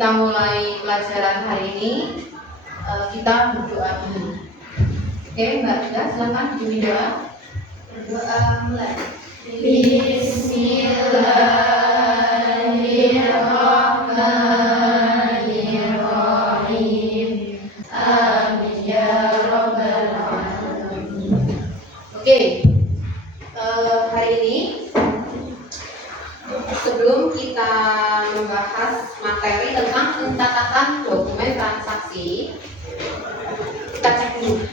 kita mulai pelajaran hari ini, kita berdoa dulu. Oke, Mbak Ida, silakan bimbing doa. Berdoa mulai. Bismillahirrahmanirrahim. Amin ya rabbal alamin. Oke, hari ini sebelum kita membahas materi tentang pencatatan dokumen transaksi, kita cek dulu.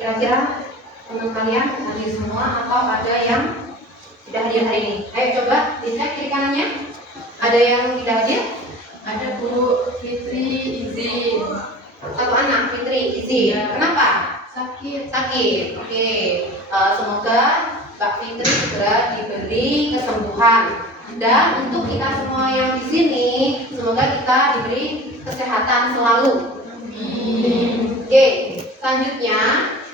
Kira-kira teman kalian hadir semua atau ada yang tidak hadir hari ini? Ayo coba dicek kiri kanannya. Ada yang tidak hadir? Ada Bu Fitri izin. Satu anak, Fitri izin. Kenapa? Sakit. Sakit. Oke. Semoga Mbak Fitri segera diberi kesembuhan. Dan untuk kita semua yang di sini, semoga kita diberi kesehatan selalu. Amin. Oke, selanjutnya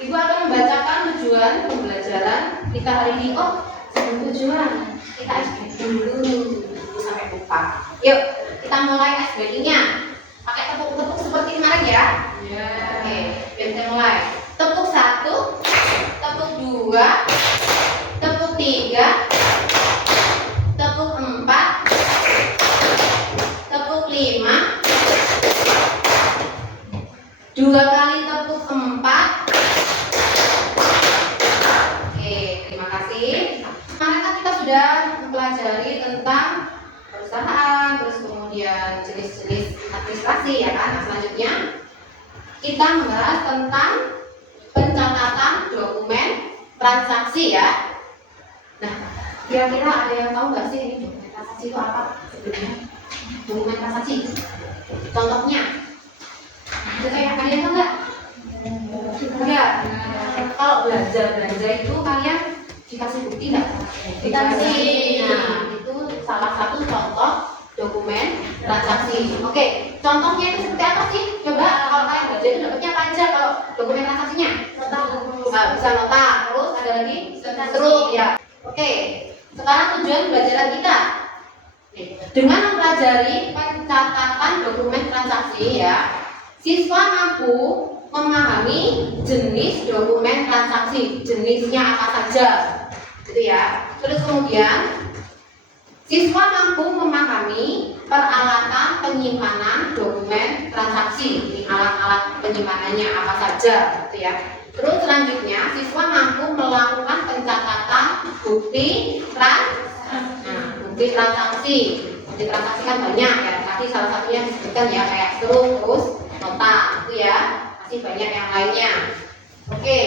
Ibu akan membacakan tujuan pembelajaran kita hari ini. Oh, sebelum tujuan kita SBI dulu sampai lupa. Yuk, kita mulai SBI-nya. Pakai tepuk-tepuk seperti kemarin ya. Ya. Oke, kita mulai. Tepuk 1, tepuk 2, tepuk 3, tepuk 4, tepuk 5, 2 kali tepuk 4. Oke, terima kasih. Kemarin kan kita sudah mempelajari tentang perusahaan, terus kemudian jenis-jenis administrasi ya kan. Nah, selanjutnya kita membahas tentang pencatatan dokumen transaksi ya. Nah, kira-kira ada yang tahu nggak sih ini dokumen transaksi itu apa sebenarnya? Dokumen transaksi, contohnya, ada yang tahu nggak? Enggak. Kalau belanja itu kalian dikasih bukti nggak? Dikasih. Nah, itu salah satu contoh dokumen transaksi. Oke, contohnya itu seperti apa sih? Coba kalau kalian belanja itu dapatnya apa aja kalau dokumen transaksinya? Nota. Nah, bisa nota, terus ada lagi struk ya. Oke, sekarang tujuan pembelajaran kita. Nih, dengan mempelajari pencatatan dokumen transaksi ya, siswa mampu memahami jenis dokumen transaksi, jenisnya apa saja, gitu ya. Terus kemudian siswa mampu memahami peralatan penyimpanan dokumen transaksi, ini alat-alat penyimpanannya apa saja, gitu ya. Terus selanjutnya siswa mampu melakukan pencatatan bukti bukti transaksi. Bukti transaksi kan banyak ya. Tadi salah satunya disebutkan ya kayak struk, terus nota, itu ya. Masih banyak yang lainnya. Oke,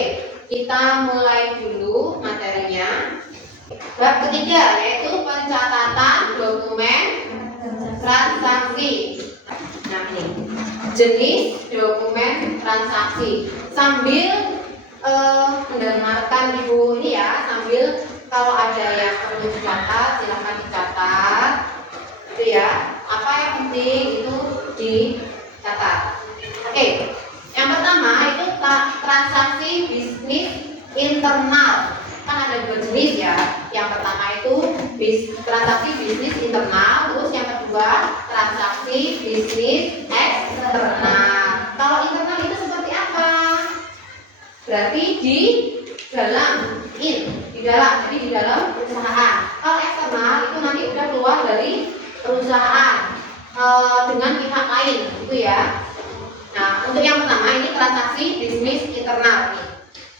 kita mulai dulu materinya. Bab ketiga yaitu pencatatan dokumen transaksi. Nah ini jenis dokumen transaksi. Sambil mendengarkan ibu ini ya, sambil kalau ada yang perlu dicatat silahkan dicatat, itu ya. Apa yang penting itu dicatat. Oke, yang pertama itu transaksi bisnis internal. Kan ada dua jenis ya. Yang pertama itu transaksi bisnis internal, terus yang kedua transaksi bisnis eksternal. Kalau internal itu seperti apa? Berarti di dalam, jadi di dalam perusahaan. Kalau eksternal itu nanti udah keluar dari perusahaan dengan pihak lain, gitu ya. Nah, untuk yang pertama ini transaksi bisnis internal.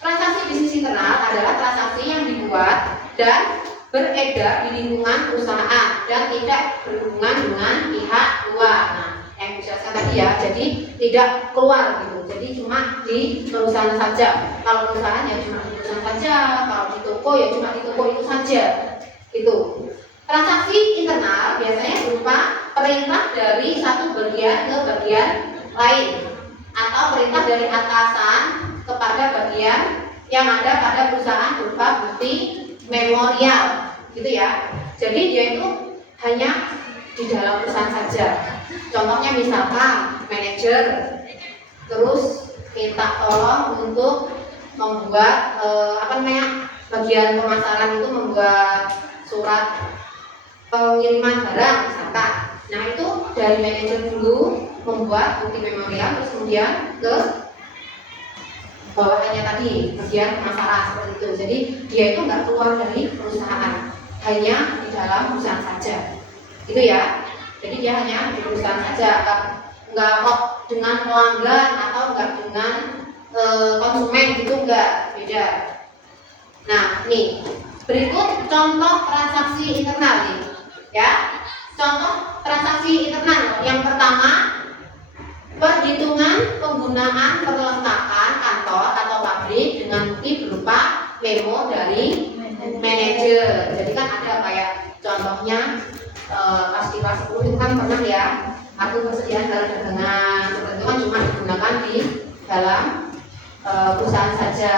Transaksi bisnis internal adalah transaksi yang dibuat dan beredar di lingkungan perusahaan dan tidak berhubungan dengan pihak luar. Nah, yang dijelaskan tadi ya, jadi tidak keluar gitu. Jadi cuma di perusahaan saja. Kalau perusahaan ya cuma di perusahaan saja, kalau di toko ya cuma di toko itu saja. Itu. Transaksi internal biasanya berupa perintah dari satu bagian ke bagian lain atau perintah dari atasan kepada bagian yang ada pada perusahaan berupa bukti memorial, gitu ya. Jadi dia itu hanya di dalam perusahaan saja. Contohnya misalkan manajer terus minta tolong untuk membuat bagian pemasaran itu membuat surat pengiriman barang misalkan. Nah itu dari manajer dulu membuat bukti memorial, terus kemudian ke bawahannya tadi bagian pemasaran seperti itu. Jadi dia itu nggak keluar dari perusahaan, hanya di dalam perusahaan saja, gitu ya. Jadi dia hanya di perusahaan saja, nggak kok dengan pelanggan atau nggak dengan konsumen gitu, nggak, beda. Nah nih berikut contoh transaksi internal nih, ya. Contoh transaksi internal yang pertama, perhitungan penggunaan perlengkapan kantor atau pabrik dengan bukti berupa memo dari manajer. Jadi kan ada kayak contohnya pas di kelas 10 itu kan pernah ya, kartu persediaan barang dagangan seperti itu kan cuma digunakan di dalam perusahaan saja,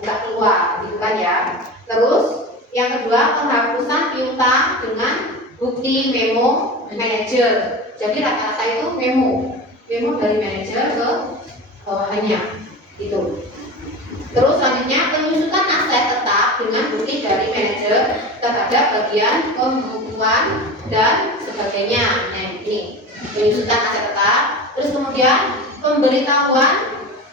nggak keluar, gitu kan ya. Terus yang kedua, penghapusan piutang dengan bukti memo manajer. Jadi rata-rata itu memo dari manajer ke bawahannya, gitu. Terus selanjutnya, penyusutan aset tetap dengan bukti dari manajer terhadap bagian pembukuan dan sebagainya. Nah ini penyusutan aset tetap. Terus kemudian pemberitahuan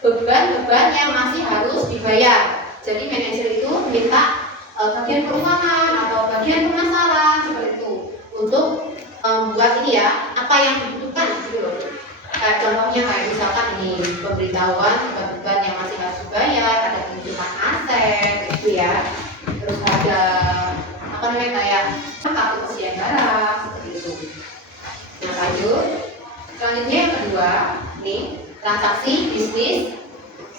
beban-beban yang masih harus dibayar. Jadi manajer itu minta bagian keuangan atau bagian pemasaran seperti itu untuk membuat ini ya, apa yang dibutuhkan gitu loh. Kayak contohnya kayak misalkan ini pemberitahuan beban yang masih harus dibayar, ada penunjukan aset gitu ya. Terus ada apa namanya kayak kartu persediaan barang seperti itu. Nah lanjut, selanjutnya yang kedua, nih transaksi bisnis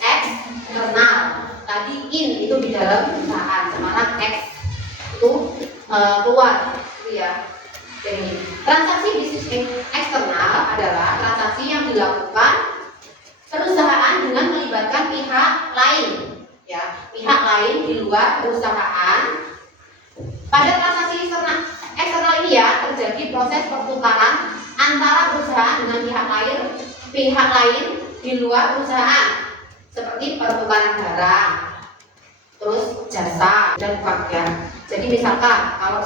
eksternal. Tadi in itu di dalam perusahaan, sekarang X itu keluar, gitu ya. Jadi transaksi bisnis eksternal adalah transaksi yang dilakukan perusahaan dengan melibatkan pihak lain, ya, pihak lain di luar perusahaan. Pada transaksi eksternal ini ya terjadi proses pertukaran antara perusahaan dengan pihak lain di luar perusahaan, seperti pertukaran barang, terus jasa dan uang ya. Jadi misalkan kalau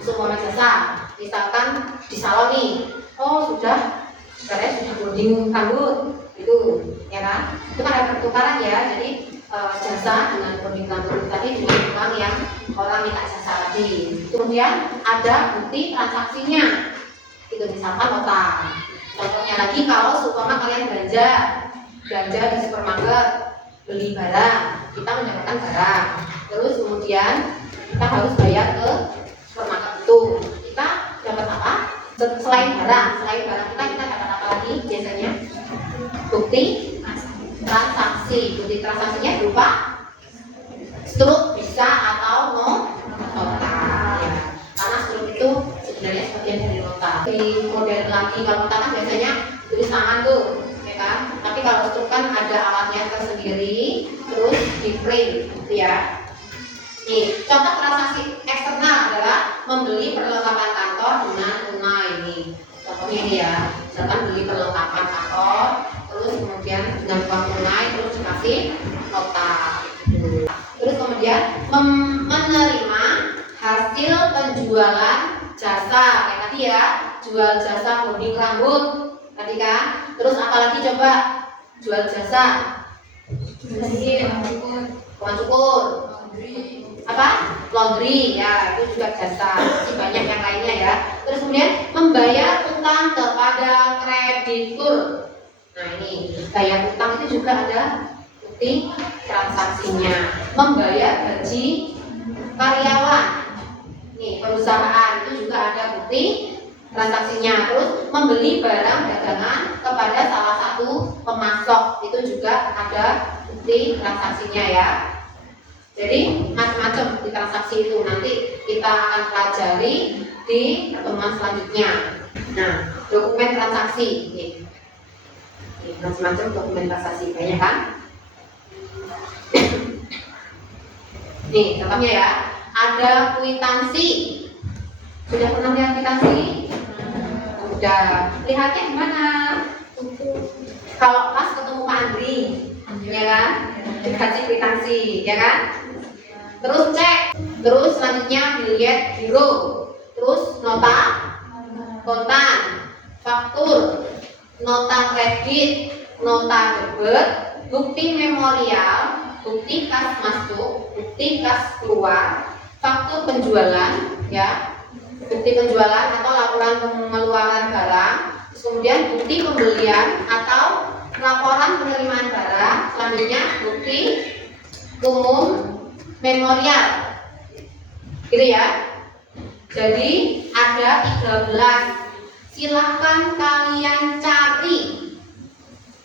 semua jasa, misalkan di salon nih, oh sudah bonding rambut, gitu, ya kan? Itu kan ada pertukaran ya. Jadi jasa dengan bonding rambut tadi dengan uang yang orang minta jasa tadi. Kemudian ada bukti transaksinya, itu misalkan nota. Contohnya lagi kalau seumpama kalian belanja di supermarket, beli barang, kita mendapatkan barang, terus kemudian kita harus bayar ke supermarket itu. Kita dapat apa? Selain barang kita dapat apa lagi biasanya? Bukti transaksi. Bukti transaksinya berupa struk bisa atau nota ya. Karena struk itu sebenarnya sebagian dari nota. Di modern lagi, kalau nota kan biasanya tulis tangan tuh, kan? Tapi kalau struk kan ada alatnya tersendiri, terus di print gitu ya. Nih, contoh transaksi eksternal adalah membeli perlengkapan kantor dengan tunai ini. Contohnya ini ya, misalkan beli perlengkapan kantor, terus kemudian dengan uang tunai, terus dikasih nota. Terus kemudian menerima hasil penjualan jasa, kayak tadi ya, jual jasa bonding rambut tadi kan. Terus apalagi coba jual jasa? Tukang cukur, apa? Laundry ya, itu juga jasa. Masih banyak yang lainnya ya. Terus kemudian membayar utang kepada kreditur. Nah ini bayar utang itu juga ada bukti transaksinya. Membayar gaji karyawan, nih perusahaan itu juga ada bukti transaksinya. Terus membeli barang dagangan kepada salah satu pemasok, itu juga ada bukti transaksinya ya. Jadi macam-macam bukti transaksi itu nanti kita akan pelajari di pertemuan selanjutnya. Nah, dokumen transaksi nih. Macam-macam dokumen transaksi banyak kan? Nih, contohnya ya, ada kwitansi. Sudah pernah lihat kwitansi? Udah. Lihatnya gimana? Kalau pas ketemu Pak Andri, ya kan? Dikasih kwitansi, ya kan? Terus cek. Terus selanjutnya dilihat biro. Terus nota kontan. faktur, nota kredit, nota debit, bukti memorial, bukti kas masuk, bukti kas keluar, faktur penjualan, ya, bukti penjualan atau laporan pengeluaran barang, terus kemudian bukti pembelian atau laporan penerimaan barang, selanjutnya bukti umum memorial, gitu ya. Jadi ada 13. Silahkan kalian cari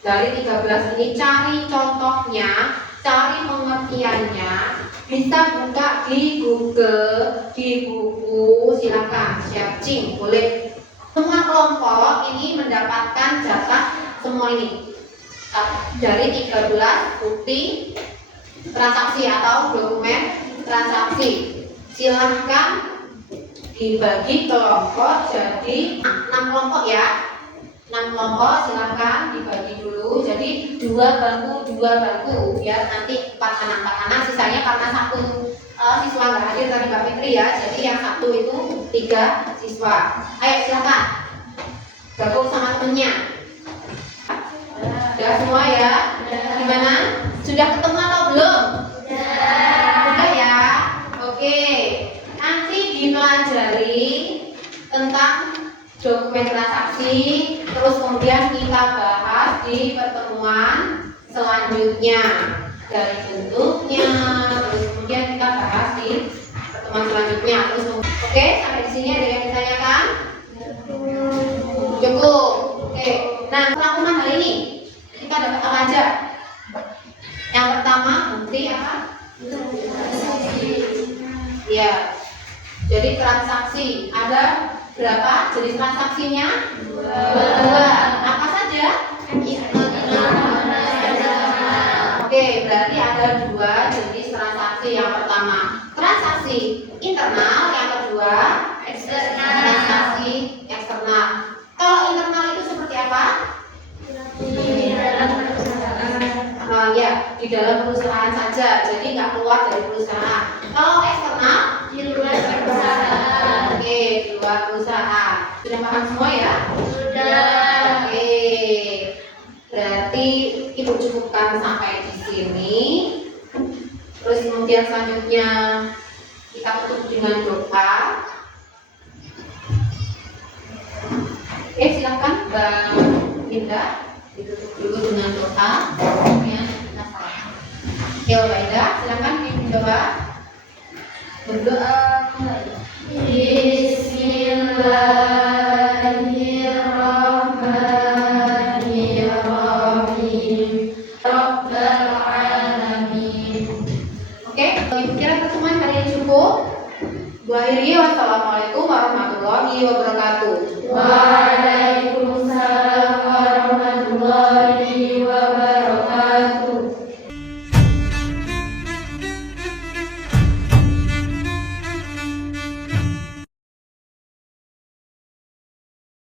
dari 13 ini, cari contohnya, cari pengertiannya, bisa buka di Google, di buku, silahkan searching, boleh. Semua kelompok ini mendapatkan jatah semua ini dari 13 bukti transaksi atau dokumen transaksi. Silahkan dibagi kelompok jadi 6 kelompok ya. 6 kelompok silahkan dibagi dulu. Jadi 2 bangku biar nanti 4 anak, sisanya karena satu siswa nggak hadir tadi Mbak Fitri ya. Jadi yang satu itu 3 siswa. Ayo silahkan gabung sama temennya. Sudah semua ya? Gimana? Sudah ketemu atau belum? Sudah ya? Oke. Nanti dipelajari tentang dokumen transaksi, terus kemudian kita bahas di pertemuan selanjutnya dari bentuknya, terus kemudian kita bahas di pertemuan selanjutnya. Terus oke, sampai di sini ada yang ditanyakan? Cukup. Oke. Nah, rangkuman hari ini kita dapat apa aja? Yang pertama, bukti apa? Ya. Jadi transaksi ada berapa jenis transaksinya? 2. Apa saja? Oke, berarti ada 2 jenis transaksi. Yang pertama transaksi internal, yang kedua transaksi eksternal. Kalau internal itu seperti apa? Ya, di dalam perusahaan saja, jadi nggak keluar dari perusahaan. Kalau eksternal di luar perusahaan. Oke, di luar perusahaan. Sudah paham semua ya? Sudah. Oke. Berarti Ibu cukupkan sampai di sini. Terus kemudian selanjutnya kita tutup dengan doa. Oke, silakan Mbak Indah ditutup dulu dengan doa. Kemudian kita salam. Oke, Mbak Indah, silakan berdoa. Berdoa. Bismillahirrahmanirrahim. Rabbal alamin. Oke, Ibu kira pertemuan hari ini cukup? Bu akhiri, wassalamualaikum warahmatullahi wabarakatuh. Waalaikumsalam.